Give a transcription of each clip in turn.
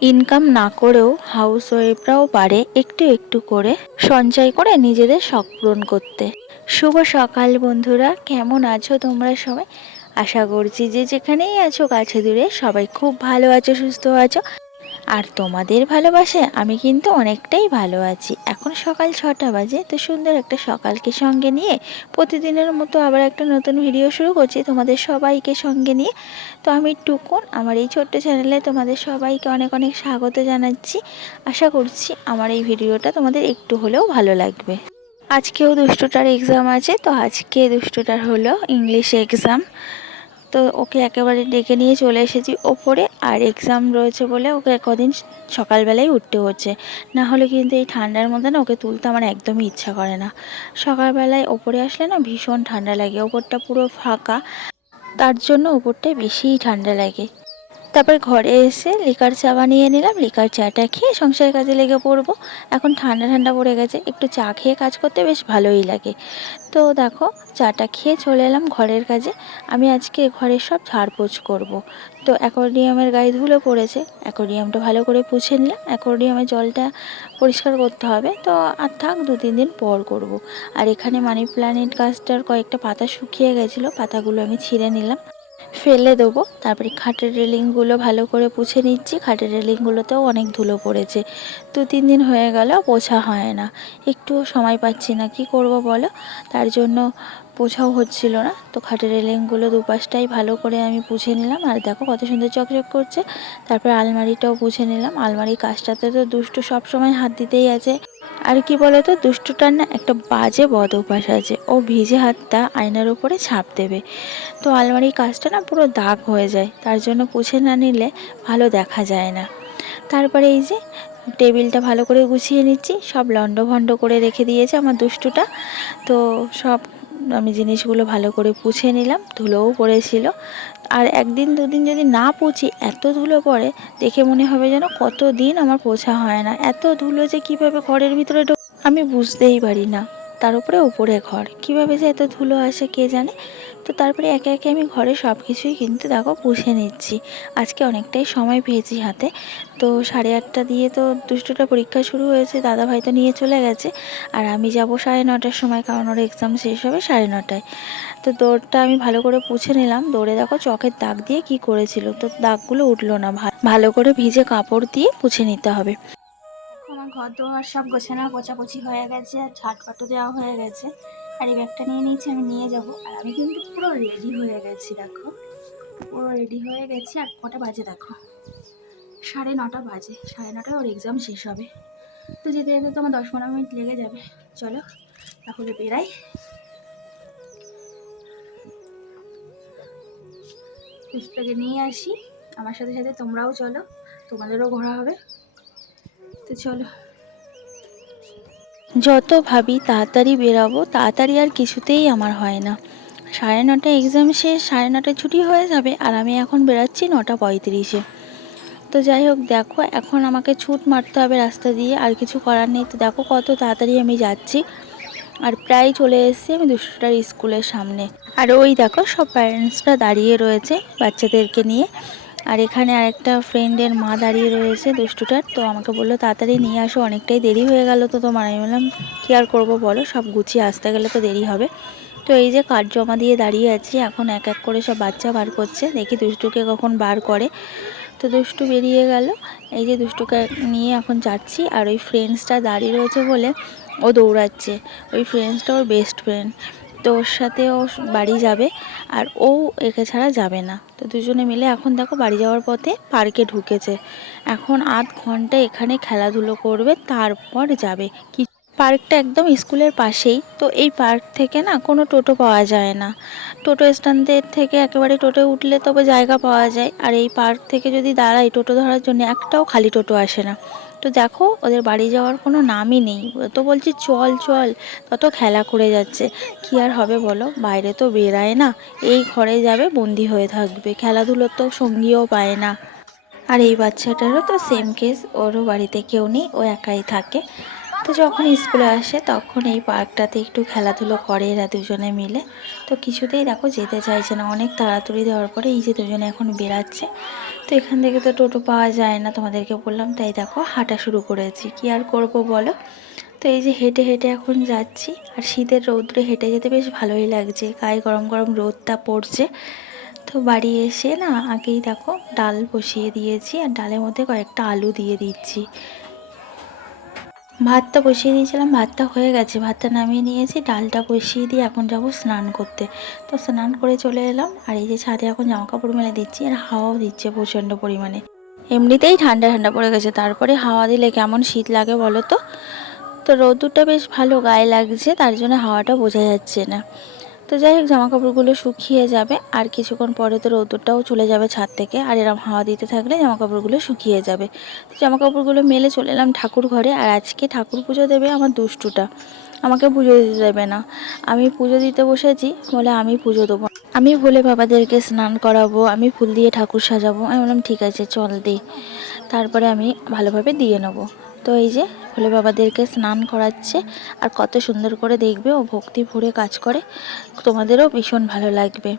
Income না করেও হাউসওয়াইফরাও পারে একটু একটু করে সঞ্চয় করে নিজেদের শখ পূরণ করতে। শুভ সকাল বন্ধুরা, কেমন আছো তোমরা সবাই? আশা করছি যে যেখানেই আছো কাছে দূরে সবাই খুব ভালো আছো, সুস্থ আছো। আর তোমাদের ভালোবাসে আমি কিন্তু অনেকটাই ভালো আছি। এখন সকাল 6টা বাজে, তো সুন্দর একটা সকালকে সঙ্গে নিয়ে প্রতিদিনের মতো আবার একটা নতুন ভিডিও শুরু করছি তোমাদের সবাইকে সঙ্গে নিয়ে। তো আমি টুকুন, আমার এই ছোট্ট চ্যানেলে তোমাদের সবাইকে অনেক অনেক স্বাগত জানাচ্ছি। আশা করছি আমার এই ভিডিওটা তোমাদের একটু হলেও ভালো লাগবে। আজকেও দুষ্টুটার এক্সাম আছে, তো আজকে দুষ্টুটার হলো ইংলিশ এক্সাম। তো ওকে একেবারে ডেকে নিয়ে চলে এসেছি ওপরে, আর এক্সাম রয়েছে বলে ওকে কদিন সকালবেলায় উঠতে হচ্ছে। না হলে কিন্তু এই ঠান্ডার মধ্যে না ওকে তুলতে আমার একদমই ইচ্ছা করে না। সকালবেলায় ওপরে আসলে না ভীষণ ঠান্ডা লাগে, ওপরটা পুরো ফাঁকা, তার জন্য ওপরটায় বেশিই ঠান্ডা লাগে। তারপর ঘরে এসে লিকার চা বানিয়ে নিলাম, লিকার চাটা খেয়ে সংসারের কাজে লেগে পড়বো। এখন ঠান্ডা ঠান্ডা পড়ে গেছে, একটু চা খেয়ে কাজ করতে বেশ ভালোই লাগে। তো দেখো, চাটা খেয়ে চলে এলাম ঘরের কাজে। আমি আজকে ঘরের সব ঝাড়পোছ করব। তো অ্যাকোয়ারিয়ামের গায়ে ধুলো পড়েছে, অ্যাকোয়ারিয়ামটা ভালো করে পুছে নিলাম। অ্যাকোয়ারিয়ামের জলটা পরিষ্কার করতে হবে, তো আর থাক 2-3 দিন পর করব। আর এখানে মানি প্ল্যান্ট গাছটার কয়েকটা পাতা শুকিয়ে গেছিলো, পাতাগুলো আমি ছিঁড়ে নিলাম, ফেলে দেবো। তারপরে খাটের রেলিংগুলো ভালো করে পুছে নিচ্ছি, খাটের রেলিংগুলোতেও অনেক ধুলো পড়েছে। 2-3 দিন হয়ে গেল পোছা হয় না, একটুও সময় পাচ্ছি না, কি করব বলো। তার জন্য পোছাও হচ্ছিল না। তো খাটের রেলিংগুলো দুপাশটাই ভালো করে আমি পুছে নিলাম, আর দেখো কত সুন্দর চকচক করছে। তারপর আলমারিটাও পুছে নিলাম। আলমারির কাজটাতে তো দুষ্টু সব সময় হাত দিতেই আছে। আর কি বলতো, দুষ্টুটার না একটা বাজে বদ অভ্যাস আছে, ও ভিজে হাতটা আয়নার উপরে ছাপ দেবে। তো আলমারির কাজটা না পুরো দাগ হয়ে যায়, তার জন্য পুছে না নিলে ভালো দেখা যায় না। তারপরে এই যে টেবিলটা ভালো করে গুছিয়ে নিচ্ছি, সব লণ্ডভণ্ড করে রেখে দিয়েছে আমার দুষ্টুটা। তো সব আমি জিনিসগুলো ভালো করে পুছে নিলাম, ধুলোও পড়েছিল। আর 1-2 দিন যদি না পুছি এত ধুলো পড়ে, দেখে মনে হবে যেন কতদিন আমার পোছা হয় না। এত ধুলো যে কীভাবে ঘরের ভিতরে আমি বুঝতেই পারি না। তার উপরে উপরে ঘর, কীভাবে যে এত ধুলো আসে কে জানে। তো তারপরে একে একে আমি ঘরে সব কিছুই কিন্তু দেখো পুছে নিচ্ছি। আজকে অনেকটাই সময় পেয়েছি হাতে। তো 8:30 দিয়ে তো দুষ্টুটা পরীক্ষা শুরু হয়েছে, দাদাভাই তো নিয়ে চলে গেছে। আর আমি যাব 9:30-র সময়, কারণ ওর এক্সাম শেষ হবে 9:30টায়। তো দৌড়টা আমি ভালো করে পুছে নিলাম। দৌড়ে দেখো চকের দাগ দিয়ে কি করেছিল, তো দাগগুলো উঠলো না। ভালো করে ভিজে কাপড় দিয়ে পুছে নিতে হবে। আমার ঘর দোয়ার সব গোছানো পোছাপুছি হয়ে গেছে, আর ঝাঁটপাটও দেওয়া হয়ে গেছে। আর এই ব্যাগটা নিয়ে নিয়েছি, আমি নিয়ে যাব। আর আমি কিন্তু পুরো রেডি হয়ে গেছি, দেখো পুরো রেডি হয়ে গেছি। আর কটা বাজে দেখো, 9:30 বাজে। 9:30টায় ওর এক্সাম শেষ হবে। তো যেতে যেতে তো আমার 10-15 মিনিট লেগে যাবে। চলো তাহলে বেরাই, পুষ্পটাকে নিয়ে আসি। আমার সাথে সাথে তোমরাও চলো, তোমাদেরও ঘোরা হবে। তো চলো। যত ভাবি তাড়াতাড়ি বেরাবো, তাড়াতাড়ি আর কিছুতেই আমার হয় না। 9:30 এক্সাম শেষ, 9:30 ছুটি হয়ে যাবে, আর আমি এখন বেরাচ্ছি 9:35-এ। তো যাই হোক, দেখো এখন আমাকে ছুট মারতে হবে রাস্তা দিয়ে, আর কিছু করার নেই। তো দেখো কত তাড়াতাড়ি আমি যাচ্ছি, আর প্রায় চলে এসেছি আমি দুষ্টুটার স্কুলের সামনে। আর ওই দেখো সব প্যারেন্টসরা দাঁড়িয়ে রয়েছে বাচ্চাদেরকে নিয়ে। আর এখানে আরেকটা ফ্রেন্ডের মা দাঁড়িয়ে রয়েছে দুষ্টুটার। তো আমাকে বললো তাড়াতাড়ি নিয়ে আসো, অনেকটাই দেরি হয়ে গেল। তো তোমার আমি বললাম কী আর করবো বলো, সব গুছিয়ে আসতে গেলে তো দেরি হবে। তো এই যে কার্ড জমা দিয়ে দাঁড়িয়ে আছি, এখন এক এক করে সব বাচ্চা বার করছে, দেখি দুষ্টুকে কখন বার করে। তো দুষ্টু বেরিয়ে গেল। এই যে দুষ্টুকে নিয়ে এখন যাচ্ছি, আর ওই ফ্রেন্ডসটা দাঁড়িয়ে রয়েছে বলে ও দৌড়াচ্ছে। ওই ফ্রেন্ডসটা ওর বেস্ট ফ্রেন্ড, তো ওর সাথে ও বাড়ি যাবে, আর ও একে ছাড়া যাবে না। তো দুজনে মিলে এখন দেখো বাড়ি যাওয়ার পথে পার্কে ঢুকেছে। এখন আধ ঘন্টা এখানে খেলাধুলো করবে, তারপর যাবে। কি পার্কটা একদম স্কুলের পাশেই। তো এই পার্ক থেকে না কোনো টোটো পাওয়া যায় না। টোটো স্ট্যান্ডের থেকে একেবারে টোটো উঠলে তবে জায়গা পাওয়া যায়, আর এই পার্ক থেকে যদি দাঁড়াই টোটো ধরার জন্য, একটাও খালি টোটো আসে না। তো দেখো ওদের বাড়ি যাওয়ার কোনো নামই নেই। তো বলছি চল চল, তত খেলা করে যাচ্ছে। কি আর হবে বলো, বাইরে তো বেরায় না, এই ঘরে যাবে বন্দি হয়ে থাকবে, খেলাধুলোর তো সঙ্গীও পায় না। আর এই বাচ্চাটারও তো সেম কেস, ওরও বাড়িতে কেউ নেই, ও একাই থাকে। তো যখন স্কুলে আসে তখন এই পার্কটাতে একটু খেলাধুলো করে এরা দুজনে মিলে। তো কিছুতেই দেখো যেতে চাইছে না, অনেক তাড়াতাড়ি দেওয়ার পরে এই যে দুজনে এখন বেরাচ্ছে। তো এখান থেকে তো টোটো পাওয়া যায় না, তোমাদেরকে বললাম, তাই দেখো হাঁটা শুরু করেছি, কি আর করব বলো। তো এই যে হেঁটে হেঁটে এখন যাচ্ছি, আর শীতের রৌদ্রে হেঁটে যেতে বেশ ভালোই লাগছে, গায়ে গরম গরম রোদটা পড়ছে। তো বাড়ি এসে না আগেই দেখো ডাল বসিয়ে দিয়েছি, আর ডালের মধ্যে কয়েকটা আলু দিয়ে দিচ্ছি। ভাতটা বসিয়ে দিয়েছিলাম, ভাতটা হয়ে গেছে, ভাতটা নামিয়ে নিয়েছি, ডালটা বসিয়ে দিয়ে এখন যাব স্নান করতে। তো স্নান করে চলে এলাম, আর এই যে ছাদে এখন জামা কাপড় মেলে দিচ্ছি, আর হাওয়াও দিচ্ছে প্রচণ্ড পরিমাণে। এমনিতেই ঠান্ডা ঠান্ডা পড়ে গেছে, তারপরে হাওয়া দিলে কেমন শীত লাগে বলো তো। তো রোদ্দুরটা বেশ ভালো গায়ে লাগছে, তার জন্য হাওয়াটা বোঝা যাচ্ছে না। তো যাই হোক, জামা কাপড়গুলো শুকিয়ে যাবে, আর কিছুক্ষণ পরে তো রোদ্দুরটাও চলে যাবে ছাদ থেকে, আর এরম হাওয়া দিতে থাকলে জামা কাপড়গুলো শুকিয়ে যাবে। তো জামা কাপড়গুলো মেলে চলে এলাম ঠাকুর ঘরে, আর আজকে ঠাকুর পুজো দেবে আমার দুষ্টুটা, আমাকে পুজো দিতে দেবে না। আমি পুজো দিতে বসেছি, বলে আমি পুজো দেবো, আমি ভোলে বাবাদেরকে স্নান করাবো, আমি ফুল দিয়ে ঠাকুর সাজাবো। আমি বললাম ঠিক আছে চল দে, তারপরে আমি ভালোভাবে দিয়ে নেবো। তো এই যে ভোলে বাবাদেরকে স্নান করাচ্ছে, আর কত সুন্দর করে দেখবে ও ভক্তি ভরে কাজ করে, তোমাদেরও ভীষণ ভালো লাগবে।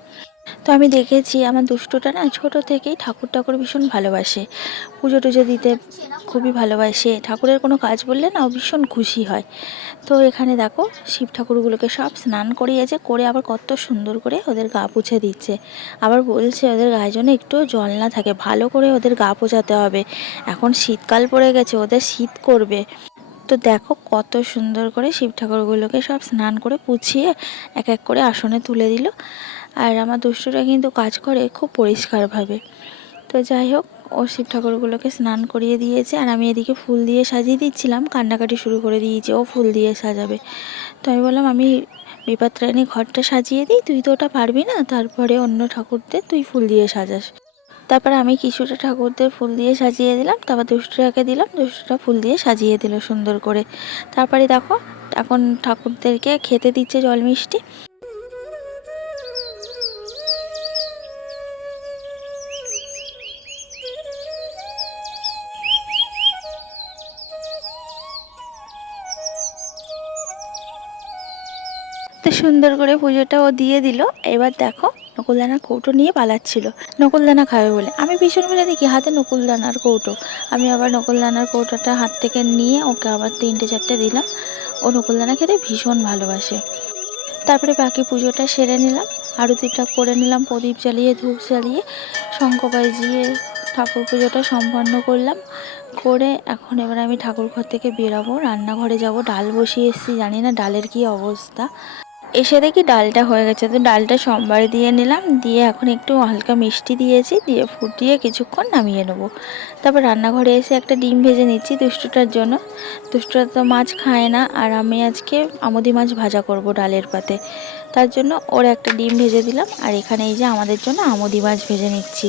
তো আমি দেখেছি আমার দুষ্টুটা না ছোটো থেকেই ঠাকুর ভীষণ ভালোবাসে, পুজো টুজো দিতে খুবই ভালোবাসে, ঠাকুরের কোনো কাজ বললে না ও ভীষণ খুশি হয়। তো এখানে দেখো শিব ঠাকুরগুলোকে সব স্নান করিয়েছে, করে আবার কত সুন্দর করে ওদের গা পুছে দিচ্ছে। আবার বলছে ওদের গায়ে যেন একটু জল না থাকে, ভালো করে ওদের গা পোছাতে হবে, এখন শীতকাল পড়ে গেছে, ওদের শীত করবে। তো দেখো কত সুন্দর করে শিব ঠাকুরগুলোকে সব স্নান করে পুছিয়ে এক এক করে আসনে তুলে দিল। আর আমার দুষ্টুরা কিন্তু কাজ করে খুব পরিষ্কারভাবে। তো যাই হোক, ও শিব ঠাকুরগুলোকে স্নান করিয়ে দিয়েছে, আর আমি এদিকে ফুল দিয়ে সাজিয়ে দিচ্ছিলাম, কান্নাকাটি শুরু করে দিয়েছে, ও ফুল দিয়ে সাজাবে। তো আমি বললাম আমি বিপত্তারিণী ঘরটা সাজিয়ে দিই, তুই তো ওটা পারবি না, তারপরে অন্য ঠাকুরদের তুই ফুল দিয়ে সাজাস। তারপরে আমি কিছুটা ঠাকুরদের ফুল দিয়ে সাজিয়ে দিলাম, তারপর দুষ্টুটাকে দিলাম, দুষ্টুটা ফুল দিয়ে সাজিয়ে দিল সুন্দর করে। তারপরে দেখো এখন ঠাকুরদেরকে খেতে দিচ্ছে জল মিষ্টি। তো সুন্দর করে পুজোটা ও দিয়ে দিল। এবার দেখো নকুলদানার কৌটো নিয়ে পালাচ্ছিল, নকুলদানা খাবে বলে। আমি ভীষণ বলে দেখি হাতে নকুলদানার কৌটো, আমি আবার নকুলদানার কৌটোটা হাত থেকে নিয়ে ওকে আবার 3-4টে দিলাম। ও নকুলদানা খেতে ভীষণ ভালোবাসে। তারপরে বাকি পুজোটা সেরে নিলাম, আরতিটা করে নিলাম, প্রদীপ জ্বালিয়ে ধূপ জ্বালিয়ে শঙ্খ বাজিয়ে ঠাকুর পুজোটা সম্পন্ন করলাম। করে এখন এবার আমি ঠাকুর ঘর থেকে বেরাবো, রান্নাঘরে যাব, ডাল বসিয়ে এসেছি, জানি না ডালের কী অবস্থা। এসে দেখি ডালটা হয়ে গেছে, তো ডালটা সোমবার দিয়ে নিলাম, দিয়ে এখন একটু হালকা মিষ্টি দিয়েছি, দিয়ে ফুটিয়ে কিছুক্ষণ নামিয়ে নেবো। তারপর রান্নাঘরে এসে একটা ডিম ভেজে নিচ্ছি দুষ্টুটার জন্য, দুষ্টুটা তো মাছ খায় না, আর আমি আজকে আমুদি মাছ ভাজা করব ডালের পাতে, তার জন্য ওর একটা ডিম ভেজে দিলাম। আর এখানে এই যে আমাদের জন্য আমুদি মাছ ভেজে নিচ্ছি,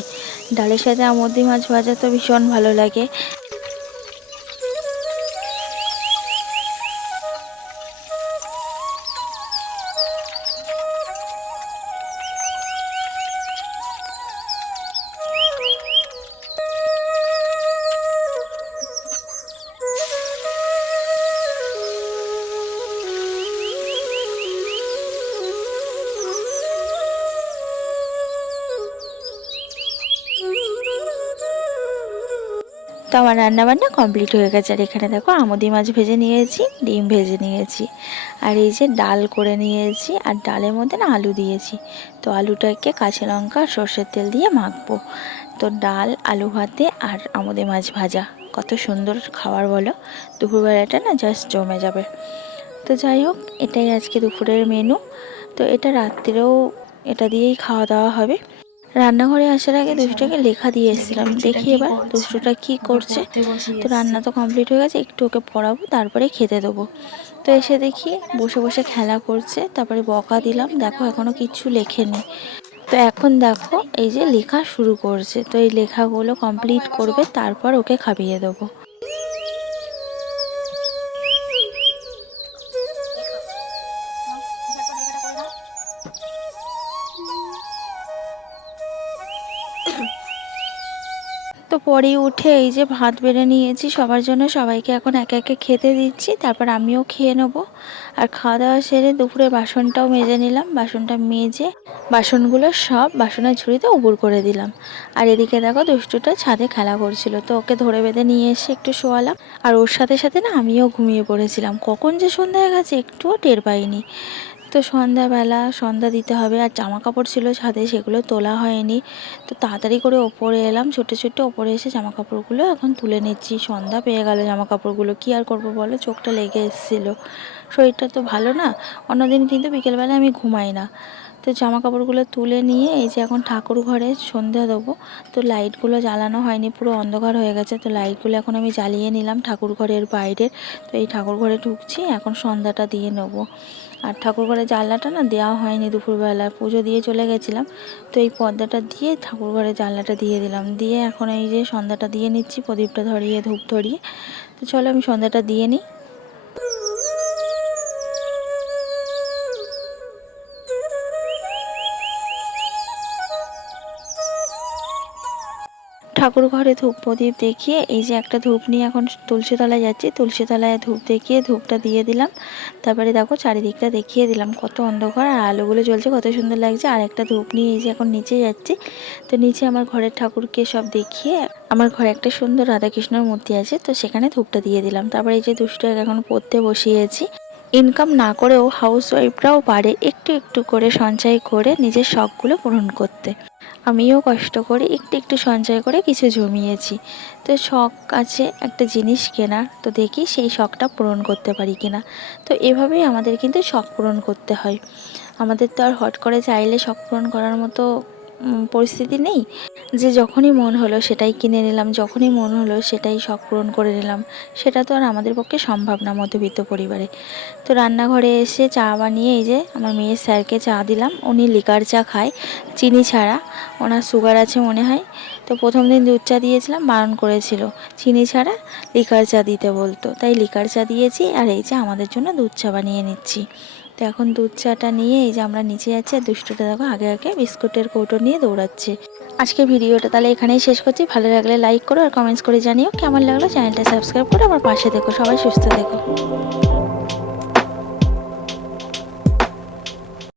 ডালের সাথে আমুদি মাছ ভাজা তো ভীষণ ভালো লাগে। তো আমার রান্নাবান্না কমপ্লিট হয়ে গেছে, আর এখানে দেখো আমুদি মাছ ভেজে নিয়েছি, ডিম ভেজে নিয়েছি, আর এই যে ডাল করে নিয়েছি, আর ডালের মধ্যে না আলু দিয়েছি। তো আলুটাকে কাঁচা লঙ্কা সর্ষের তেল দিয়ে মাখবো। তো ডাল, আলু ভাতে আর আমুদি মাছ ভাজা, কত সুন্দর খাবার বলো, দুপুরবেলাটা না জাস্ট জমে যাবে। তো যাই হোক, এটাই আজকে দুপুরের মেনু। তো এটা রাত্রেও এটা দিয়েই খাওয়া দাওয়া হবে। রান্নাঘরে আসার আগে দুষ্টুটাকে লেখা দিয়ে এসেছিলাম, দেখি এবার দুষ্টুটা কি করছে। তো রান্না তো কমপ্লিট হয়ে গেছে, একটু ওকে পড়াবো, তারপরে খেতে দেবো। তো এসে দেখি বসে বসে খেলা করছে, তারপরে বকা দিলাম, দেখো এখনও কিচ্ছু লেখেনি। তো এখন দেখো এই যে লেখা শুরু করছে, তো এই লেখাগুলো কমপ্লিট করবে, তারপর ওকে খাইয়ে দেবো। তো পরেই উঠে এই যে ভাত বেড়ে নিয়েছি সবার জন্য, সবাইকে এখন একে একে খেতে দিচ্ছি, তারপর আমিও খেয়ে নেবো। আর খাওয়া দাওয়া সেরে দুপুরে বাসনটাও মেজে নিলাম, বাসনটা মেজে বাসনগুলো সব বাসনের ঝুড়িতে উবুর করে দিলাম। আর এদিকে দেখো দুষ্টুটা ছাদে খেলা করছিল, তো ওকে ধরে বেঁধে নিয়ে এসে একটু শোয়ালাম। আর ওর সাথে সাথে না আমিও ঘুমিয়ে পড়েছিলাম, কখন যে সন্ধ্যা হয়ে গেছে একটুও টের পাইনি। তো সন্ধ্যাবেলা সন্ধ্যা দিতে হবে, আর জামা কাপড় ছিল ছাদে সেগুলো তোলা হয়নি, তো তাড়াতাড়ি করে ওপরে এলাম, ছোটো ছোটো ওপরে এসে জামা কাপড়গুলো এখন তুলে নিচ্ছি। সন্ধ্যা পেয়ে গেল, জামা কাপড়গুলো কী আর করবো বলো, চোখটা লেগে এসেছিলো, শরীরটা তো ভালো না। অন্যদিন কিন্তু বিকেলবেলা আমি ঘুমাই না। তো জামা কাপড়গুলো তুলে নিয়ে এই যে এখন ঠাকুর ঘরে সন্ধ্যা দেবো। তো লাইটগুলো জ্বালানো হয়নি, পুরো অন্ধকার হয়ে গেছে, তো লাইটগুলো এখন আমি জ্বালিয়ে নিলাম ঠাকুর ঘরের বাইরে। তো এই ঠাকুর ঘরে ঢুকছি, এখন সন্ধ্যাটা দিয়ে নেবো। আর ঠাকুর ঘরে জানলাটা না দেওয়া হয়নি, দুপুরবেলা পুজো দিয়ে চলে গেছিলাম, তো এই পর্দাটা দিয়ে ঠাকুর ঘরে জানলাটা দিয়ে দিলাম। দিয়ে এখন এই যে সন্ধ্যাটা দিয়ে নিচ্ছি, প্রদীপটা ধরিয়ে ধূপ ধরিয়ে। তো চলো আমি সন্ধ্যাটা দিয়ে নিই। ঠাকুর ঘরে ধূপ প্রদীপ দেখিয়ে এই যে একটা ধূপ নিয়ে এখন তুলসীতলায় যাচ্ছি, তুলসীতলায় ধূপ দেখিয়ে ধূপটা দিয়ে দিলাম। তারপরে দেখো চারিদিকটা দেখিয়ে দিলাম, কত অন্ধকার আর আলোগুলো জ্বলছে, কত সুন্দর লাগছে। আর একটা ধূপ নিয়ে এই যে এখন নিচে যাচ্ছি। তো নিচে আমার ঘরের ঠাকুরকে সব দেখিয়ে, আমার ঘরে একটা সুন্দর রাধাকৃষ্ণর মূর্তি আছে, তো সেখানে ধূপটা দিয়ে দিলাম। তারপরে এই যে দুষ্টুটাকে এখন পড়তে বসিয়েছি। ইনকাম না করেও হাউস ওয়াইফরাও পারে একটু একটু করে সঞ্চয় করে নিজের শখগুলো পূরণ করতে। আমিও কষ্ট করে একটু একটু সঞ্চয় করে কিছু জমিয়েছি। তো শখ আছে একটা জিনিস কেনার, তো দেখি সেই শখটা পূরণ করতে পারি কিনা। তো এভাবেই আমাদের কিন্তু শখ পূরণ করতে হয়। আমাদের তো আর হট করে চাইলে শখ পূরণ করার মতো পরিস্থিতি নেই যে যখনই মন হলো সেটাই কিনে নিলাম, যখনই মন হলো সেটাই শখ পূরণ করে নিলাম। সেটা তো আর আমাদের পক্ষে সম্ভব না মধ্যবিত্ত পরিবারে। তো রান্নাঘরে এসে চা বানিয়ে এই যে আমার মেয়ের স্যারকে চা দিলাম। উনি লিকার চা খায়, চিনি ছাড়া, ওনার সুগার আছে মনে হয়। তো প্রথম দিন দুধ চা দিয়েছিলাম, বারণ করেছিল চিনি ছাড়া লিকার চা দিতে বলতো, তাই লিকার চা দিয়েছি। আর এই যে আমাদের জন্য দুধ চা বানিয়ে নিচ্ছি। তো এখন দুধ চাটা নিয়ে এই যে আমরা নিচে যাচ্ছি, আর দুষ্টুটা দেখো আগে আগে বিস্কুটের কৌটো নিয়ে দৌড়াচ্ছে। আজকে ভিডিওটা তাহলে এখানেই শেষ করছি। ভালো লাগলে লাইক করো আর কমেন্টস করে জানিও কেমন লাগলো। চ্যানেলটা সাবস্ক্রাইব করে আমার পাশে দেখো। সবাই সুস্থ থেকো।